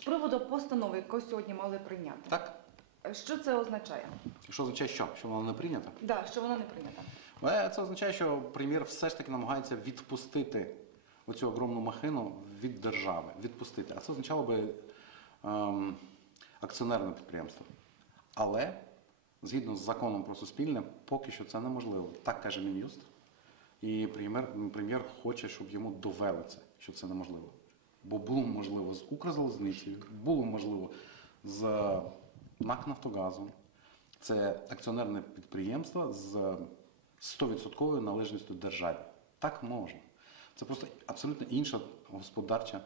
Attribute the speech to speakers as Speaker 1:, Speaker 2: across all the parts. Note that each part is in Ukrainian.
Speaker 1: З приводу постанови, яку сьогодні мали прийняти.
Speaker 2: Так?
Speaker 1: Що це означає?
Speaker 2: Що означає що? Що вона не прийнята?
Speaker 1: Да, що вона не прийнята.
Speaker 2: Це означає, що прем'єр все ж таки намагається відпустити оцю огромну махину від держави. Відпустити. А це означало би ем, акціонерне підприємство. Але згідно з законом про суспільне, поки що це неможливо. Так каже Мін'юст. І прем'єр, прем'єр хоче, щоб йому довели це, що це неможливо. Бо було можливо з Укрзалізницею, було можливо з НАК Нафтогазом. Це акціонерне підприємство з 100% належністю державі. Так можна. Це просто абсолютно інша господарча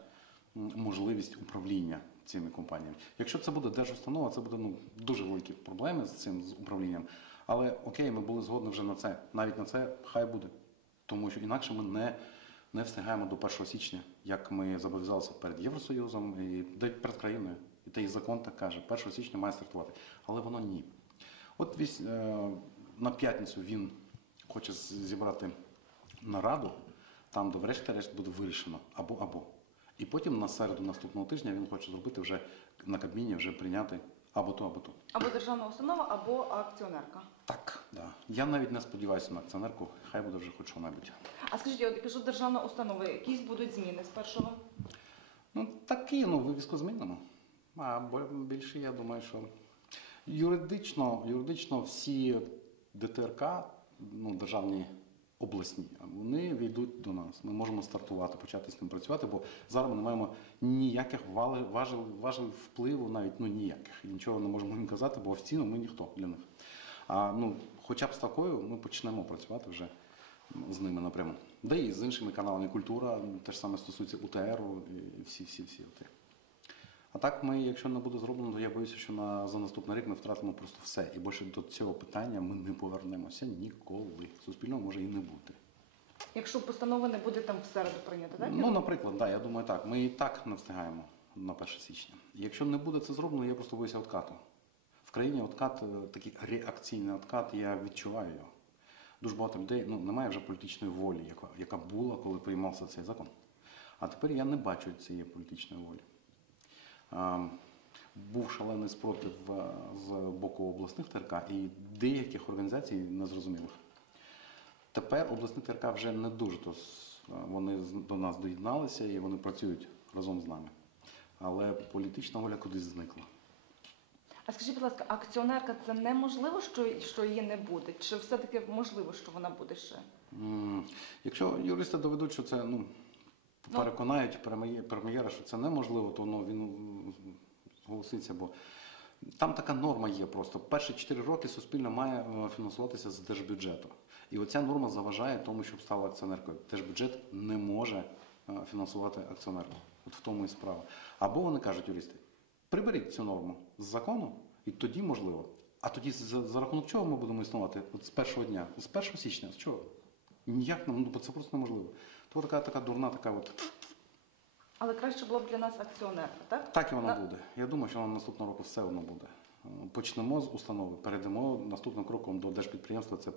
Speaker 2: можливість управління цими компаніями. Якщо це буде держустанова, це буде ну, дуже великі проблеми з цим з управлінням. Але окей, ми були згодні вже на це. Навіть на це хай буде. Тому що інакше ми не, не встигаємо до 1 січня, як ми зобов'язалися перед Євросоюзом і перед країною. І той закон так каже, 1 січня має стартувати. Але воно ні. От вісь, е, на п'ятницю він хоче зібрати нараду, там, де врешті-решт буде вирішено або або. І потім на середу наступного тижня він хоче зробити вже на Кабміні вже прийняти або то, або то.
Speaker 1: Або державна установа, або акціонерка.
Speaker 2: Так, да. Я навіть не сподіваюся на акціонерку, хай буде вже хоч що-небудь.
Speaker 1: А скажіть, от якщо державна установа, якісь будуть зміни з першого?
Speaker 2: Ну, такі, ну, вивіску змінимо. А більше я думаю, що юридично, юридично всі ДТРК, ну, державні обласні, вони війдуть до нас. Ми можемо стартувати, почати з ним працювати, бо зараз ми не маємо ніяких важель впливу, навіть ну ніяких. І нічого не можемо їм казати, бо офіційно ми ніхто для них. А ну, хоча б з такою ми почнемо працювати вже з ними напряму. Да і з іншими каналами культура, те ж саме стосується УТР і всі-всі-всі. А так ми, якщо не буде зроблено, то я боюся, що на, за наступний рік ми втратимо просто все. І більше до цього питання ми не повернемося ніколи. Суспільного може і не бути.
Speaker 1: Якщо постанова не буде там в середу прийнята, так?
Speaker 2: Ну, наприклад, да, я думаю так. Ми і так не встигаємо на 1 січня. Якщо не буде це зроблено, я просто боюся откату. В країні откат, е, такий реакційний откат, я відчуваю його. Дуже багато людей, ну немає вже політичної волі, яка, яка була, коли приймався цей закон. А тепер я не бачу цієї політичної волі. А, був шалений спротив е, з боку обласних ТРК і деяких організацій незрозумілих. Тепер обласні ТРК вже не дуже то вони до нас доєдналися і вони працюють разом з нами. Але політична воля кудись зникла.
Speaker 1: А скажіть, будь ласка, акціонерка це неможливо, що, що її не буде? Чи все-таки можливо, що вона буде ще?
Speaker 2: Якщо юристи доведуть, що це Ну. Переконають прем'єра, що це неможливо, то ну, він зголоситься, бо там така норма є просто. Перші 4 роки суспільно має е, фінансуватися з держбюджету. І оця норма заважає тому, щоб стала акціонеркою. Держбюджет не може е, фінансувати акціонерку. От в тому і справа. Або вони кажуть юристи, приберіть цю норму з закону, і тоді можливо. А тоді за, за рахунок чого ми будемо існувати от з першого дня, з 1 січня, з чого? Ніяк не ну, бо це просто неможливо. То така така дурна, така от
Speaker 1: Але краще було б для нас акціонерка, так?
Speaker 2: так і вона
Speaker 1: На-
Speaker 2: буде. Я думаю, що вона наступного року все одно буде. Е, Почнемо з установи, перейдемо наступним кроком до держпідприємства. Це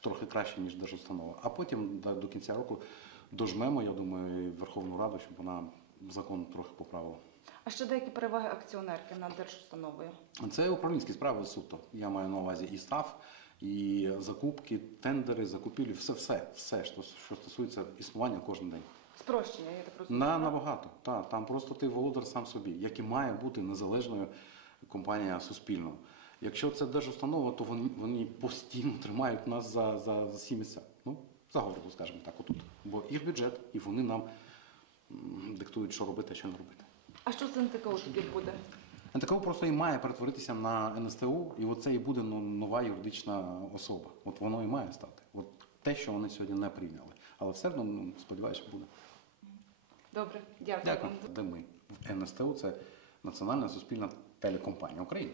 Speaker 2: трохи краще, ніж держустанова. А потім до, кінця року дожмемо, я думаю, Верховну Раду, щоб вона закон трохи поправила.
Speaker 1: А що деякі переваги акціонерки над держустановою?
Speaker 2: Це управлінські справи суто. Я маю на увазі і став, і закупки, тендери, закупівлі, все, все, все, що, що стосується існування кожен день.
Speaker 1: Спрощення, я так розумію.
Speaker 2: На набагато. Та, там просто ти володар сам собі, як і має бути незалежною компанія суспільного. Якщо це держустанова, то вони, вони постійно тримають нас за, за, за всі місця. Ну, за городу, скажімо так, отут. Бо їх бюджет, і вони нам диктують, що робити, а що не робити.
Speaker 1: А що з НТКО тоді буде?
Speaker 2: НТКО просто і має перетворитися на НСТУ, і оце і буде ну, нова юридична особа. От воно і має стати. От те, що вони сьогодні не прийняли. Але все одно, ну, сподіваюся, буде.
Speaker 1: Добре, дякую.
Speaker 2: Дякую. Де ми? В НСТУ це Національна суспільна телекомпанія України.